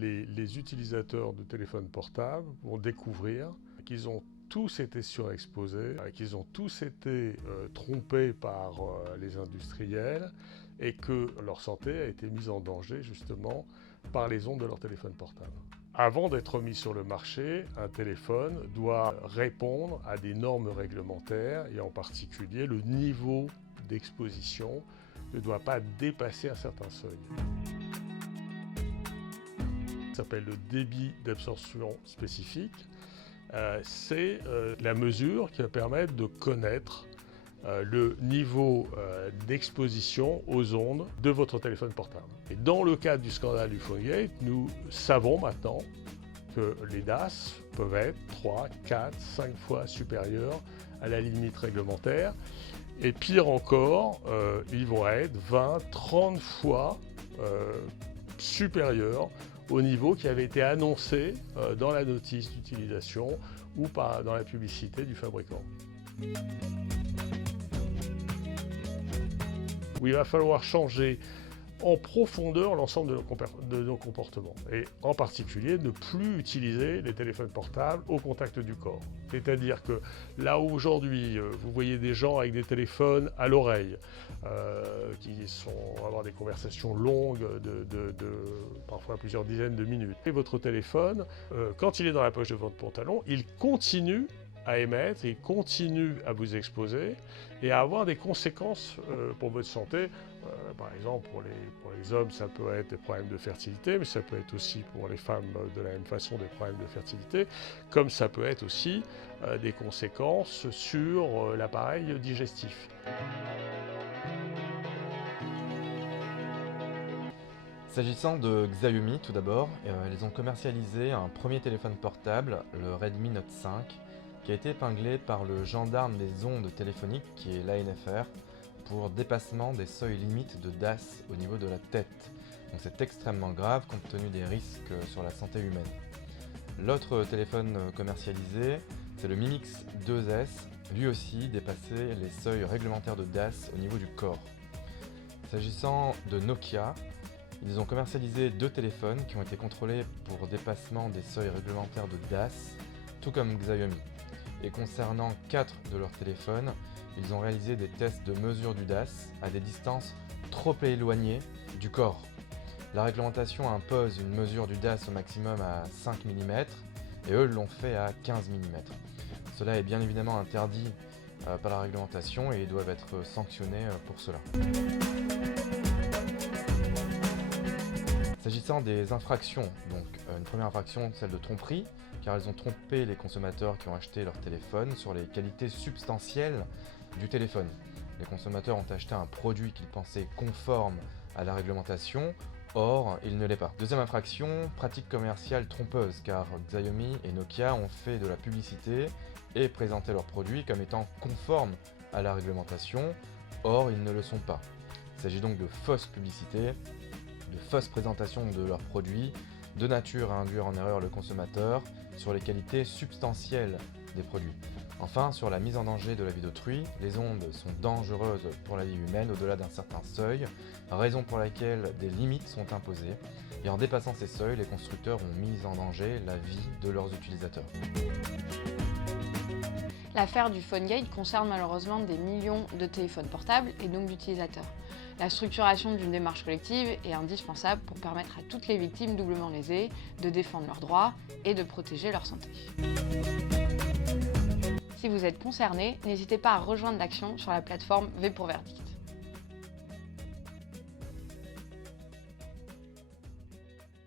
les utilisateurs de téléphones portables vont découvrir qu'ils ont tous été surexposés, qu'ils ont tous été trompés par les industriels et que leur santé a été mise en danger justement par les ondes de leur téléphone portable. Avant d'être mis sur le marché, un téléphone doit répondre à des normes réglementaires et en particulier le niveau d'exposition ne doit pas dépasser un certain seuil. Ça s'appelle le débit d'absorption spécifique. C'est la mesure qui va permettre de connaître le niveau d'exposition aux ondes de votre téléphone portable. Et dans le cadre du scandale du PhoneGate, nous savons maintenant que les DAS peuvent être 3, 4, 5 fois supérieurs à la limite réglementaire. Et pire encore, ils vont être 20, 30 fois supérieurs au niveau qui avait été annoncé dans la notice d'utilisation ou dans la publicité du fabricant. Où il va falloir changer en profondeur l'ensemble de nos comportements et en particulier ne plus utiliser les téléphones portables au contact du corps. C'est-à-dire que là où aujourd'hui vous voyez des gens avec des téléphones à l'oreille qui vont avoir des conversations longues de parfois plusieurs dizaines de minutes. Et votre téléphone, quand il est dans la poche de votre pantalon, il continue à émettre, il continue à vous exposer et à avoir des conséquences pour votre santé. Par exemple, pour les hommes, ça peut être des problèmes de fertilité, mais ça peut être aussi pour les femmes de la même façon des problèmes de fertilité, comme ça peut être aussi des conséquences sur l'appareil digestif. S'agissant de Xiaomi, tout d'abord, ils ont commercialisé un premier téléphone portable, le Redmi Note 5, qui a été épinglé par le gendarme des ondes téléphoniques, qui est l'ANFR, pour dépassement des seuils limites de DAS au niveau de la tête. Donc c'est extrêmement grave compte tenu des risques sur la santé humaine. L'autre téléphone commercialisé, c'est le Mi Mix 2S, lui aussi dépassait les seuils réglementaires de DAS au niveau du corps. S'agissant de Nokia, ils ont commercialisé 2 téléphones qui ont été contrôlés pour dépassement des seuils réglementaires de DAS, tout comme Xiaomi. Et concernant 4 de leurs téléphones, ils ont réalisé des tests de mesure du DAS à des distances trop éloignées du corps. La réglementation impose une mesure du DAS au maximum à 5 mm et eux l'ont fait à 15 mm. Cela est bien évidemment interdit par la réglementation et ils doivent être sanctionnés pour cela. S'agissant des infractions, donc une première infraction, celle de tromperie, car ils ont trompé les consommateurs qui ont acheté leur téléphone sur les qualités substantielles du téléphone. Les consommateurs ont acheté un produit qu'ils pensaient conforme à la réglementation, or il ne l'est pas. Deuxième infraction, pratique commerciale trompeuse, car Xiaomi et Nokia ont fait de la publicité et présenté leurs produits comme étant conformes à la réglementation, or ils ne le sont pas. Il s'agit donc de fausses publicités, de fausses présentations de leurs produits, de nature à induire en erreur le consommateur sur les qualités substantielles des produits. Enfin, sur la mise en danger de la vie d'autrui, les ondes sont dangereuses pour la vie humaine au-delà d'un certain seuil, raison pour laquelle des limites sont imposées, et en dépassant ces seuils, les constructeurs ont mis en danger la vie de leurs utilisateurs. L'affaire du PhoneGate concerne malheureusement des millions de téléphones portables et donc d'utilisateurs. La structuration d'une démarche collective est indispensable pour permettre à toutes les victimes doublement lésées de défendre leurs droits et de protéger leur santé. Si vous êtes concerné, n'hésitez pas à rejoindre l'action sur la plateforme V pour Verdict.